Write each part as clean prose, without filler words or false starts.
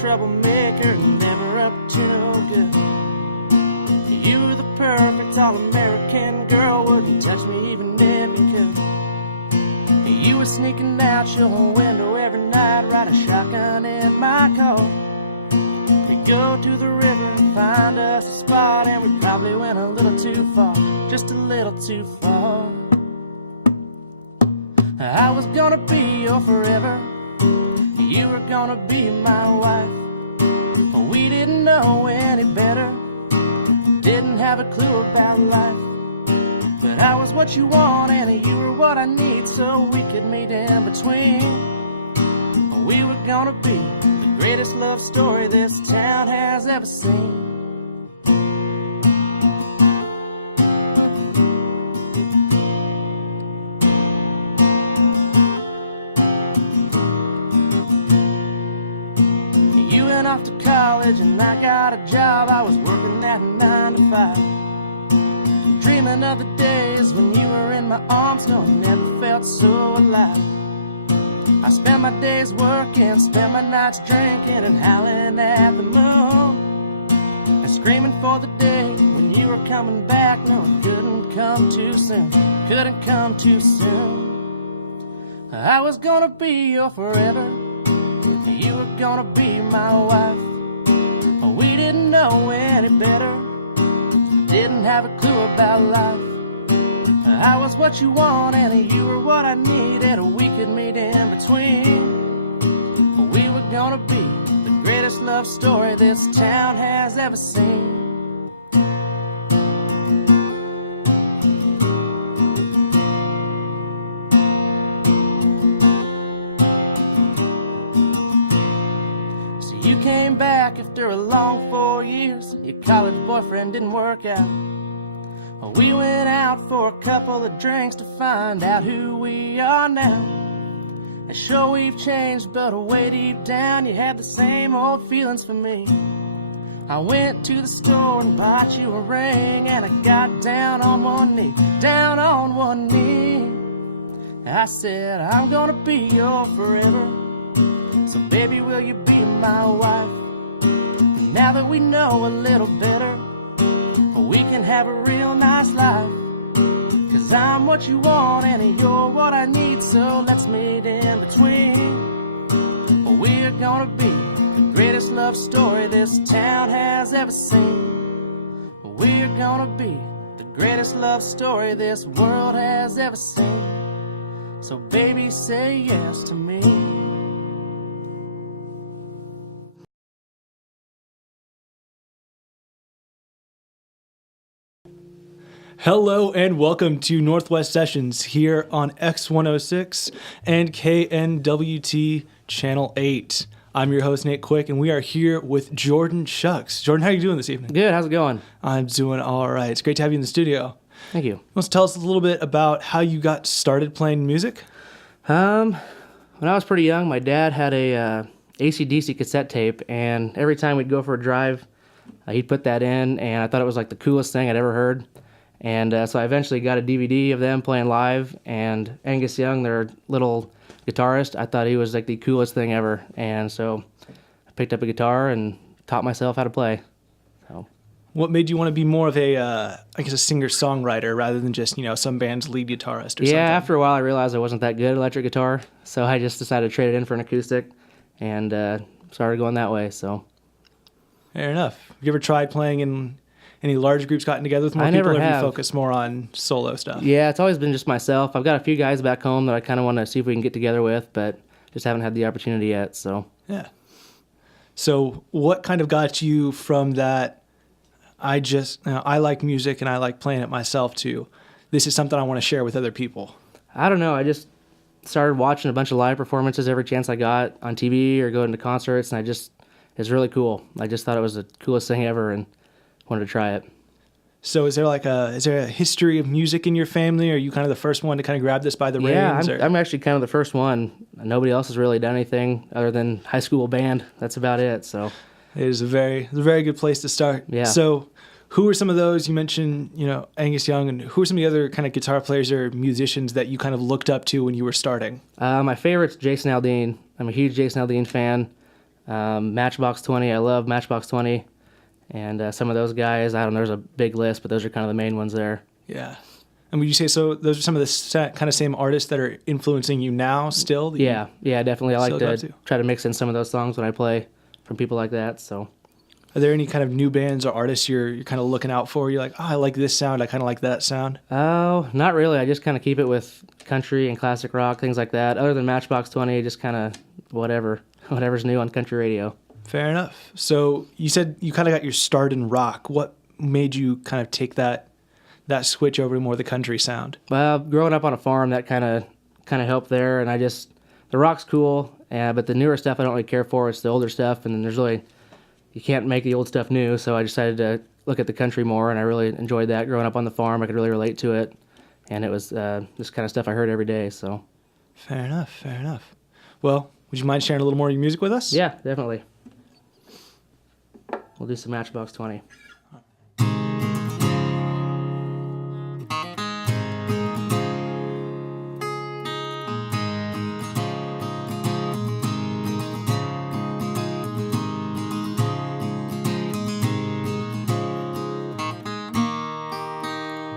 troublemaker, never up to no good. You were the perfect all-American girl, wouldn't touch me even if you could. You were sneaking out your window every night, ride a shotgun in my car. We'd go to the river and find us a spot, and we probably went a little too far, just a little too far. I was gonna be your forever, you were gonna be my wife. But we didn't know any better, didn't have a clue about life. But I was what you want and you were what I need, so we could meet in between. We were gonna be the greatest love story this town has ever seen. You went off to college and I got a job, I was working at 9 to 5. Dreaming of the days when you were in my arms, no, I never felt so alive. I spent my days working, spent my nights drinking and howling at the moon, and screaming for the day when you were coming back. No, it couldn't come too soon, couldn't come too soon. I was gonna be your forever, you were gonna be my wife. We didn't know any better, didn't have a clue about life. I was what you want and you were what I needed, we could meet in between. We were gonna be the greatest love story this town has ever seen. So you came back after a long 4 years, your college boyfriend didn't work out. We went out for a couple of drinks to find out who we are now. And sure we've changed, but way deep down you had the same old feelings for me. I went to the store and bought you a ring, and I got down on one knee, down on one knee. I said, I'm gonna be your forever, so baby, will you be my wife? Now that we know a little better, we can have a real nice life. 'Cause I'm what you want and you're what I need, so let's meet in between. We're gonna be the greatest love story this town has ever seen. We're gonna be the greatest love story this world has ever seen. So baby, say yes to me. Hello and welcome to Northwest Sessions here on X106 and KNWT Channel 8. I'm your host, Nate Quick, and we are here with Jordan Shucks. Jordan, how are you doing this evening? Good, how's it going? I'm doing all right. It's great to have you in the studio. Thank you. You want to tell us a little bit about how you got started playing music? When I was pretty young, my dad had a AC/DC cassette tape, and every time we'd go for a drive, he'd put that in, and I thought it was like the coolest thing I'd ever heard. And so I eventually got a DVD of them playing live, and Angus Young, their little guitarist, I thought he was like the coolest thing ever. And so I picked up a guitar and taught myself how to play. So, what made you want to be more of a, I guess, a singer-songwriter rather than just, some band's lead guitarist or something? Yeah, after a while I realized I wasn't that good at electric guitar, so I just decided to trade it in for an acoustic and started going that way. So, fair enough. Have you ever tried playing in any large groups, gotten together with more people, never or have have. you focused more on solo stuff? Yeah, it's always been just myself. I've got a few guys back home that I kind of want to see if we can get together with, but just haven't had the opportunity yet. So yeah. So what kind of got you from that, I like music and I like playing it myself, to this is something I want to share with other people? I don't know. I just started watching a bunch of live performances every chance I got on TV or going to concerts, and it's really cool. I just thought it was the coolest thing ever and wanted to try it. So is there a history of music in your family? Are you kind of the first one to kind of grab this by the reins? Yeah, I'm actually kind of the first one. Nobody else has really done anything other than high school band. That's about it. So it is a very good place to start. Yeah. So who are some of those, you mentioned, Angus Young, and who are some of the other kind of guitar players or musicians that you kind of looked up to when you were starting? My favorite's Jason Aldean. I'm a huge Jason Aldean fan. Matchbox 20, I love Matchbox 20. And some of those guys, I don't know, there's a big list, but those are kind of the main ones there. Yeah. And would you say so? Those are some of the kind of same artists that are influencing you now still? Yeah, definitely. I like still to try to mix in some of those songs when I play from people like that. So, are there any kind of new bands or artists you're kind of looking out for? You're like, oh, I like this sound. I kind of like that sound. oh, not really. I just kind of keep it with country and classic rock, things like that. Other than Matchbox 20, just kind of whatever's new on country radio. Fair enough. So you said you kind of got your start in rock. What made you kind of take that switch over to more the country sound? Well, growing up on a farm, that kind of helped there, and the rock's cool, but the newer stuff I don't really care for. It's the older stuff, and then you can't make the old stuff new, so I decided to look at the country more, and I really enjoyed that. Growing up on the farm, I could really relate to it, and it was this kind of stuff I heard every day. So, fair enough. Well, would you mind sharing a little more of your music with us? Yeah, definitely. We'll do some Matchbox 20.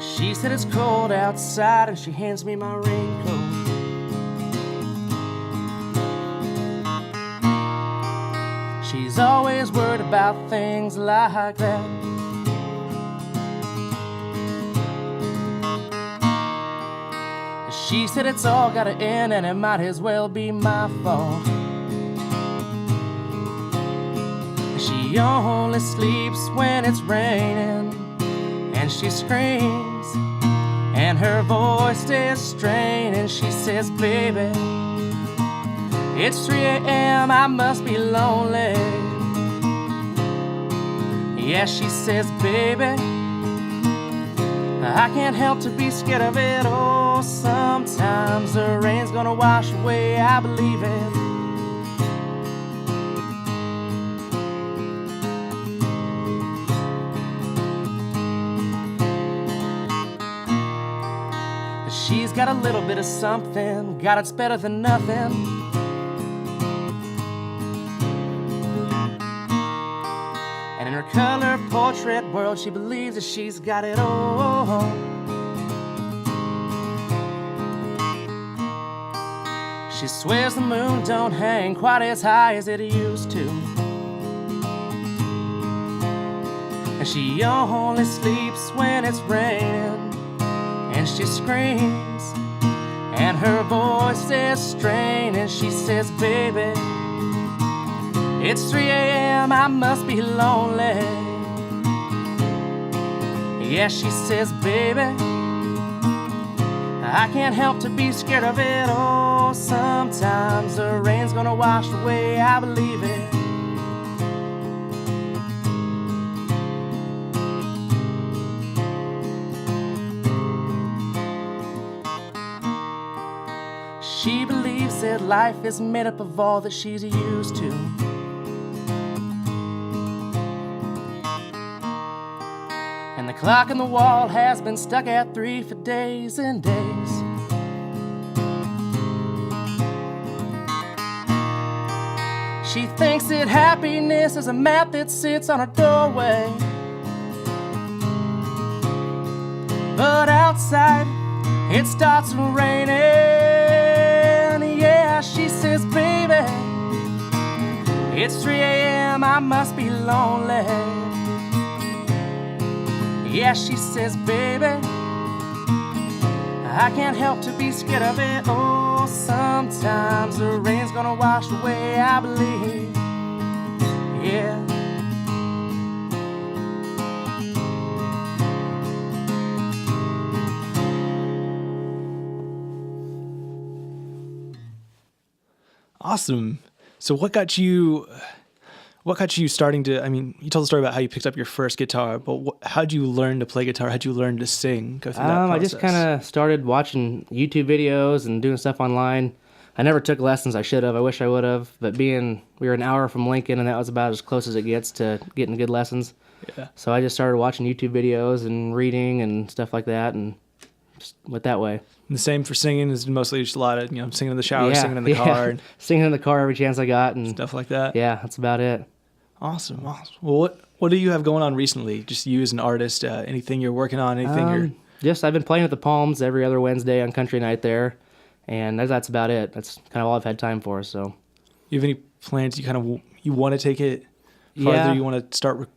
She said it's cold outside and she hands me my raincoat. She's always worried about things like that. She said it's all gotta end and it might as well be my fault. She only sleeps when it's raining, and she screams, and her voice stays strained, and she says, baby, it's 3 a.m., I must be lonely. Yeah, she says, baby, I can't help to be scared of it. Oh, sometimes the rain's gonna wash away, I believe it. She's got a little bit of something, God, it's better than nothing. And in her color portrait world, she believes that she's got it all. She swears the moon don't hang quite as high as it used to, and she only sleeps when it's raining. And she screams, and her voice is strained, and she says, baby, it's 3 a.m., I must be lonely. Yeah, she says, baby, I can't help to be scared of it. Oh, sometimes the rain's gonna wash away, I believe it. She believes that life is made up of all that she's used to. And the clock on the wall has been stuck at 3 for days and days. She thinks that happiness is a map that sits on her doorway. But outside, it starts raining. Yeah, she says, baby, it's 3 a.m., I must be lonely. Yeah, she says, baby, I can't help to be scared of it. Oh, sometimes the rain's gonna wash away, I believe. Yeah. Awesome. So what got you starting to, I mean, you told the story about how you picked up your first guitar, but how'd you learn to play guitar? How'd you learn to sing? Go through that process. I just kind of started watching YouTube videos and doing stuff online. I never took lessons. I should have. I wish I would have. But we were an hour from Lincoln, and that was about as close as it gets to getting good lessons. Yeah. So I just started watching YouTube videos and reading and stuff like that, and just went that way. And the same for singing is mostly just a lot of, singing in the shower, singing in the car, and singing in the car every chance I got, and stuff like that. Yeah, that's about it. Awesome. Well, what do you have going on recently? Just you as an artist, anything you're working on, anything you're... Just, I've been playing at the Palms every other Wednesday on country night there, and that's about it. That's kind of all I've had time for, so. You have any plans you want to take it farther? Yeah. You want to start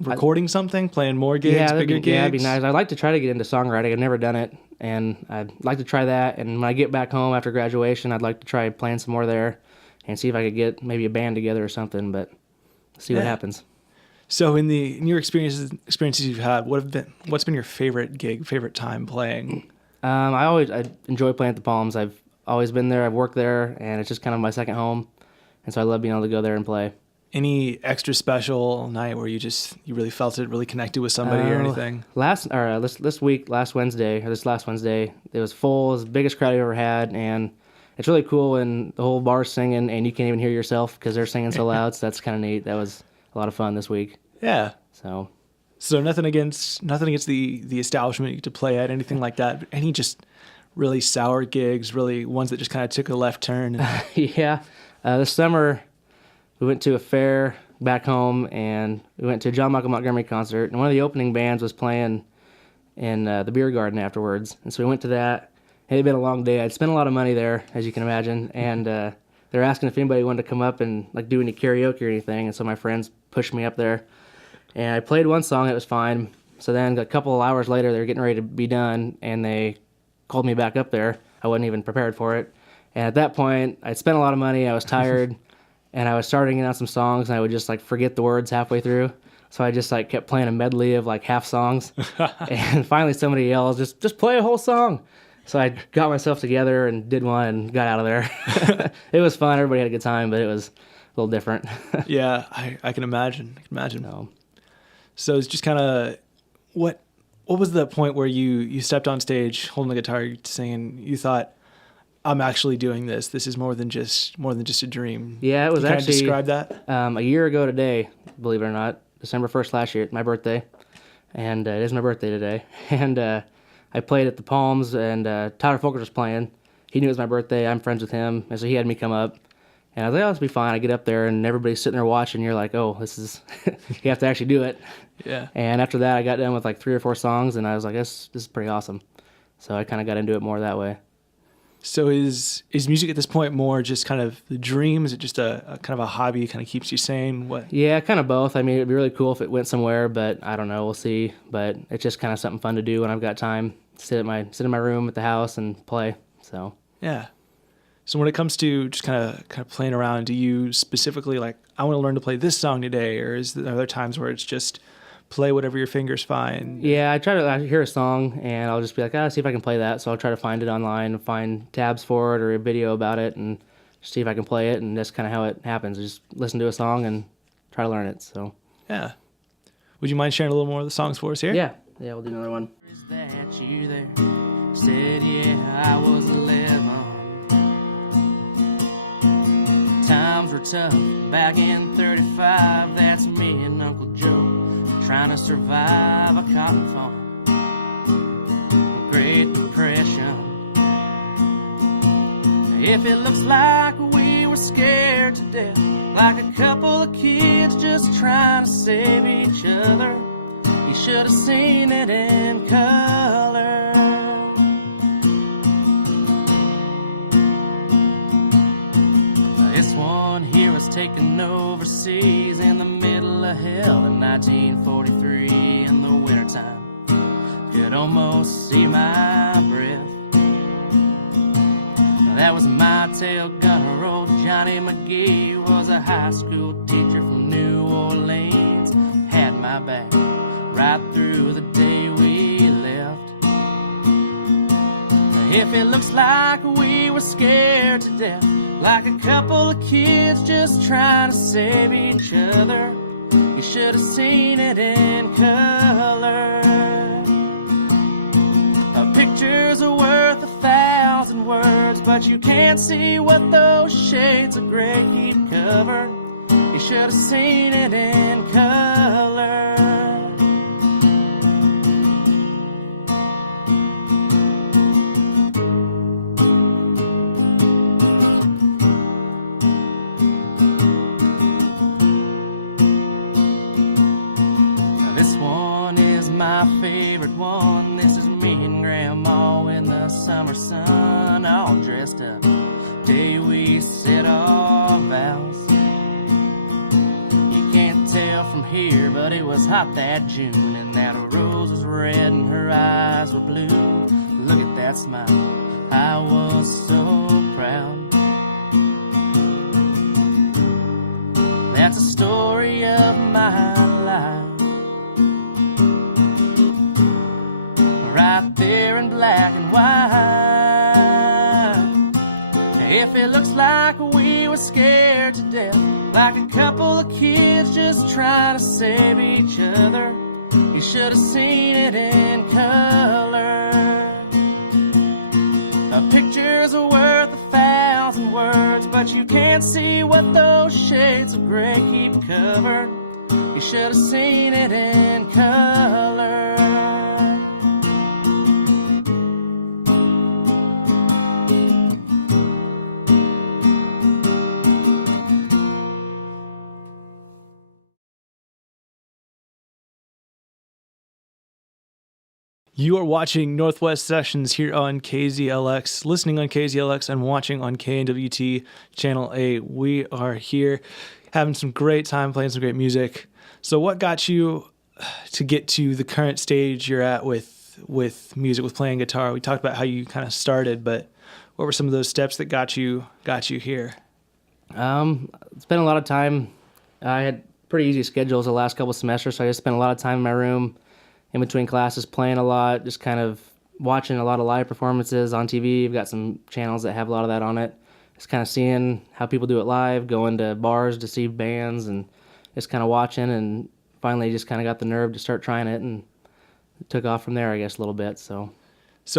recording something, playing more gigs, bigger gigs? Yeah, that'd be nice. I'd like to try to get into songwriting. I've never done it, and I'd like to try that. And when I get back home after graduation, I'd like to try playing some more there and see if I could get maybe a band together or something, but see what happens. So in your experiences you've had, what's been your favorite gig, favorite time playing? I enjoy playing at the Palms. I've always been there. I've worked there, and it's just kind of my second home, and so I love being able to go there and play. Any extra special night where you really felt it, really connected with somebody or anything? Last Wednesday, it was full. It was the biggest crowd I've ever had, and it's really cool when the whole bar's singing and you can't even hear yourself because they're singing so loud. So that's kind of neat. That was a lot of fun this week. Yeah. So nothing against the establishment to play at, anything like that. But any just really sour gigs, really ones that just kind of took a left turn. Yeah. This summer we went to a fair back home, and we went to a John Michael Montgomery concert, and one of the opening bands was playing in the beer garden afterwards. And so we went to that. It had been a long day. I'd spent a lot of money there, as you can imagine, and they were asking if anybody wanted to come up and do any karaoke or anything. And so my friends pushed me up there, and I played one song. It was fine. So then a couple of hours later, they were getting ready to be done, and they called me back up there. I wasn't even prepared for it. And at that point, I'd spent a lot of money. I was tired, and I was starting out some songs, and I would just forget the words halfway through. So I just kept playing a medley of half songs. And finally somebody yells, just play a whole song. So I got myself together and did one and got out of there. It was fun. Everybody had a good time, but it was a little different. Yeah, I can imagine. No. So it's just kind of what was the point where you stepped on stage holding the guitar, singing? You thought, I'm actually doing this. This is more than just a dream. Yeah, it was Can actually. Can you describe that? A year ago today, believe it or not, December 1st last year, my birthday, and it is my birthday today. And I played at the Palms, and Tyler Folkers was playing. He knew it was my birthday. I'm friends with him, and so he had me come up. And I was like, oh, this will be fine. I get up there, and everybody's sitting there watching. You're like, oh, this is, you have to actually do it. Yeah. And after that, I got done with 3 or 4 songs, and I was like, this is pretty awesome. So I kind of got into it more that way. So is music at this point more just kind of the dream? Is it just a kind of a hobby, kind of keeps you sane? What? Yeah, kind of both. I mean, it'd be really cool if it went somewhere, but I don't know. We'll see. But it's just kind of something fun to do when I've got time. Sit in my room at the house and play. So yeah. So when it comes to just kind of playing around, do you specifically I want to learn to play this song today, or are there times where it's just play whatever your fingers find? Yeah, I hear a song and I'll just be like, see if I can play that. So I'll try to find it online and find tabs for it or a video about it and see if I can play it. And that's kind of how it happens. I just listen to a song and try to learn it. So yeah. Would you mind sharing a little more of the songs for us here? Yeah, we'll do another one. Is that you there? Said, yeah, I was 11. Times were tough back in 35. That's me and Uncle Joe trying to survive a cotton farm. Great Depression. If it looks like we were scared to death, like a couple of kids just trying to save each other, you should have seen it in color. This one here was taken overseas in the middle of hell in 1943 in the wintertime. Could almost see my breath. That was my tail gunner. Old Johnny McGee was a high school teacher from New Orleans. Had my back right through the day we left. If it looks like we were scared to death, like a couple of kids just trying to save each other, you should have seen it in color. A pictures are worth 1,000 words, but you can't see what those shades of gray keep cover. You should have seen it in color. favorite one. This is me and Grandma in the summer sun, all dressed up. Day we said our vows. You can't tell from here, but it was hot that June, and that rose was red and her eyes were blue. Look at that smile, I was so proud. That's a story of my life, right there in black and white. If it looks like we were scared to death, like a couple of kids just trying to save each other, you should have seen it in color. A picture's worth 1,000 words, but you can't see what those shades of gray keep covered. You should have seen it in color. You are watching Northwest Sessions here on KZLX, listening on KZLX and watching on KNWT Channel 8. We are here having some great time, playing some great music. So what got you to get to the current stage you're at with music, with playing guitar? We talked about how you kind of started, but what were some of those steps that got you here? Spent a lot of time. I had pretty easy schedules the last couple of semesters, so I just spent a lot of time in my room in between classes, playing a lot, just kind of watching a lot of live performances on TV. I've got some channels that have a lot of that on it. Just kind of seeing how people do it live, going to bars to see bands, and just kind of watching, and finally just kind of got the nerve to start trying it, and it took off from there, I guess, a little bit. So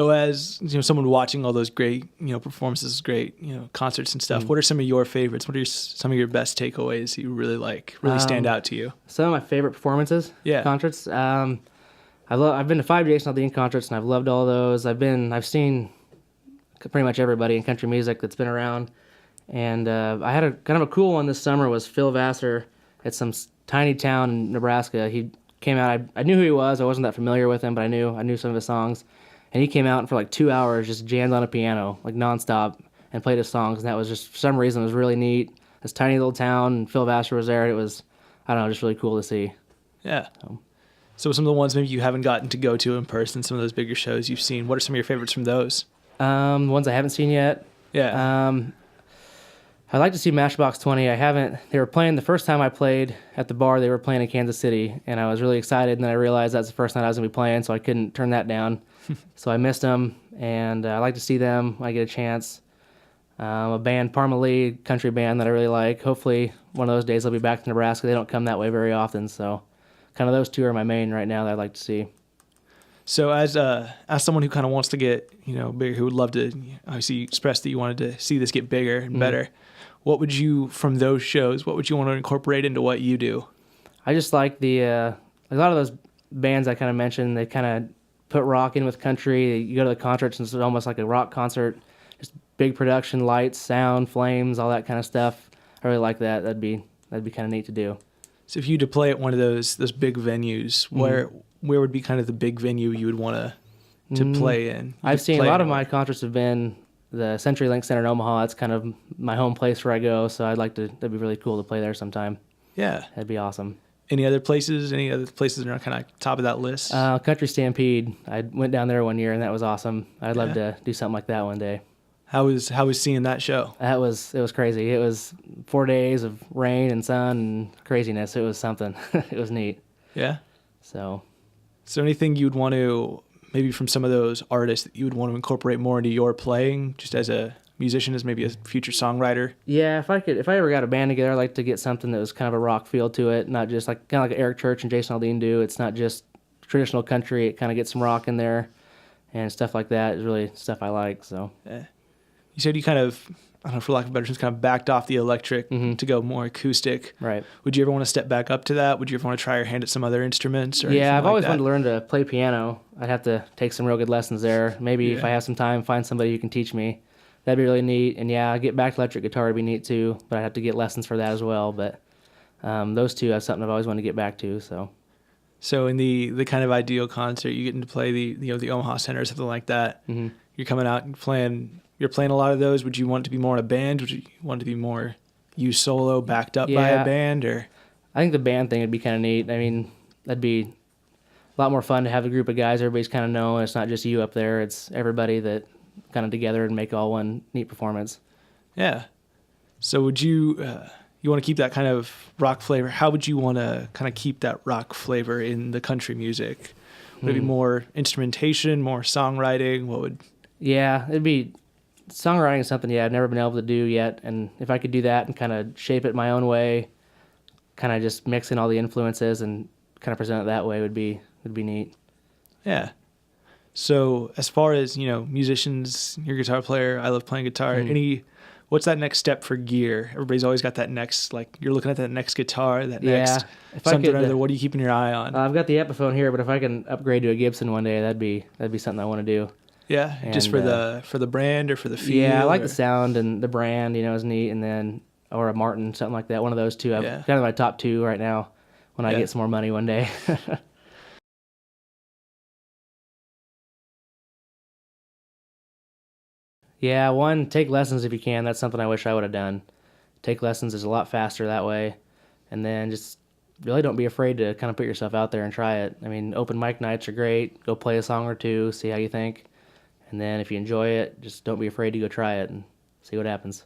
as someone watching all those great performances, great concerts and stuff, what are some of your favorites? What are some of your best takeaways that you really like, really stand out to you? Some of my favorite performances, concerts. I've been to 5 Jason Aldean concerts, and I've loved all those. I've seen pretty much everybody in country music that's been around, and I had a kind of a cool one this summer. Was Phil Vassar at some tiny town in Nebraska. He came out. I knew who he was. I wasn't that familiar with him, but I knew some of his songs, and he came out and for like 2 hours just jammed on a piano like nonstop and played his songs, and that was just for some reason it was really neat. This tiny little town, and Phil Vassar was there. And it was, I don't know, just really cool to see. Yeah. So some of the ones maybe you haven't gotten to go to in person, some of those bigger shows you've seen, what are some of your favorites from those? Ones I haven't seen yet. Yeah. I'd like to see Matchbox 20. I haven't. They were playing the first time I played at the bar. They were playing in Kansas City, and I was really excited. And then I realized that's the first night I was going to be playing, so I couldn't turn that down. So I missed them, and I'd like to see them when I get a chance. A band, Parmalee, country band that I really like. Hopefully one of those days I'll be back to Nebraska. They don't come that way very often, so kind of those two are my main right now that I'd like to see. So as someone who kind of wants to get bigger, who would love to, obviously you expressed that you wanted to see this get bigger and better. What would you, from those shows, what would you want to incorporate into what you do? I just like a lot of those bands I kind of mentioned, they kind of put rock in with country. You go to the concerts and it's almost like a rock concert, just big production, lights, sound, flames, all that kind of stuff. I really like that. That'd be kind of neat to do. So if you had to play at one of those big venues, where would be kind of the big venue you would want to play in? I've seen a lot of my concerts have been the CenturyLink Center in Omaha. That's kind of my home place where I go, so that'd be really cool to play there sometime. Yeah. That'd be awesome. Any other places that are kind of top of that list? Country Stampede. I went down there one year, and that was awesome. I'd love to do something like that one day. How was seeing that show? It was crazy. It was 4 days of rain and sun and craziness. It was something. It was neat. Yeah. So anything you'd want to, maybe from some of those artists that you would want to incorporate more into your playing, just as a musician, as maybe a future songwriter? Yeah, if I ever got a band together, I'd like to get something that was kind of a rock feel to it, not just kind of like Eric Church and Jason Aldean do. It's not just traditional country. It kind of gets some rock in there and stuff like that is really stuff I like. So. Yeah. You said you kind of, I don't know, for lack of a better term, kind of backed off the electric to go more acoustic. Right. Would you ever want to step back up to that? Would you ever want to try your hand at some other instruments? Yeah, I've always wanted to learn to play piano. I'd have to take some real good lessons there. Maybe if I have some time, find somebody who can teach me. That'd be really neat. And yeah, get back to electric guitar would be neat too, but I'd have to get lessons for that as well. But those two are something I've always wanted to get back to. So. So in the kind of ideal concert, you get to play the Omaha Center or something like that. Mm-hmm. You're coming out and playing. You're playing a lot of those. Would you want it to be more in a band? Would you want it to be more you solo, backed up by a band, or? I think the band thing would be kind of neat. I mean, that'd be a lot more fun to have a group of guys everybody's kind of know. It's not just you up there. It's everybody that kind of together and make all one neat performance. Yeah. So would you you want to keep that kind of rock flavor? How would you want to kind of keep that rock flavor in the country music? Would it be more instrumentation, more songwriting? What would? Yeah, it'd be songwriting is something I've never been able to do yet, and if I could do that and kind of shape it my own way, kind of just mix in all the influences and kind of present it that way would be neat. Yeah. So as far as, musicians, you're a guitar player, I love playing guitar. What's that next step for gear? Everybody's always got that next, like, you're looking at that next guitar, that next something or other. What are you keeping your eye on? I've got the Epiphone here, but if I can upgrade to a Gibson one day, that'd be something I want to do. Yeah, and, just for the brand or for the feel? Yeah, I like the sound and the brand, is neat, and then, or a Martin, something like that. One of those two. I've kind of my top two right now when I get some more money one day. Yeah, one, take lessons if you can. That's something I wish I would have done. Take lessons is a lot faster that way. And then just really don't be afraid to kind of put yourself out there and try it. I mean, open mic nights are great. Go play a song or two, see how you think. And then if you enjoy it, just don't be afraid to go try it and see what happens.